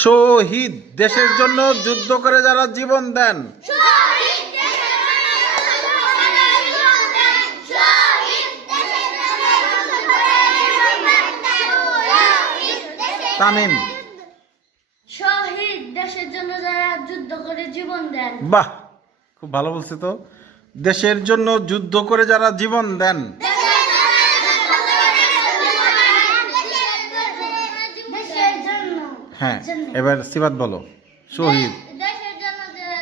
শহীদ দেশের জন্য যুদ্ধ করে যারা জীবন দেন। তামিম শহীদ দেশের জন্য যারা যুদ্ধ করে জীবন দেন। বাহ, খুব ভালো বলছে তো। দেশের জন্য যুদ্ধ করে যারা জীবন দেন। হ্যাঁ, এবার সিবাত বলো। শহীদ দেশের জন্য যারা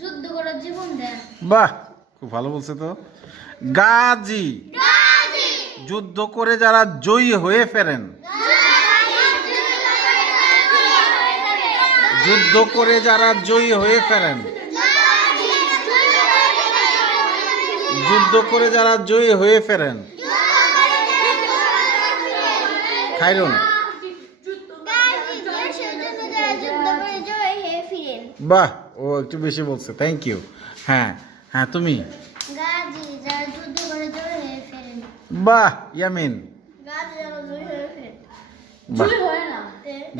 যুদ্ধ করে জীবন দেন। বাহ, খুব ভালো বলছে তো। গাজী যুদ্ধ করে যারা জয়ী হয়ে ফেরেন। যুদ্ধ করে যারা জয়ী হয়ে ফেরেন। যুদ্ধ করে যারা জয়ী হয়ে ফেরেন। খায়রুন বাহ, ও একটু বেশি বলছে, থ্যাংক ইউ। হ্যাঁ হ্যাঁ, তুমি গাজী যারা যুদ্ধ করে জয় হয়ে ফেরেন। বাহ, ইয়ামিন গাজী যারা জয় হয়ে ফেরেন। বাহ, জয় হয় না,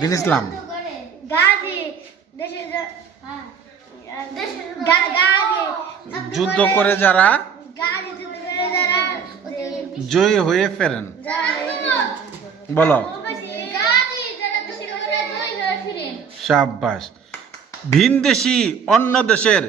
দিন ইসলাম গাজী দেশের গাজী যুদ্ধ করে যারা গাজী যুদ্ধ করে যারা জয়ী হয়ে ফেরেন। বলো গাজী যারা যুদ্ধ করে জয় হয়ে ফেরেন। শাবাশ। ভিনদেশী অন্য দেশের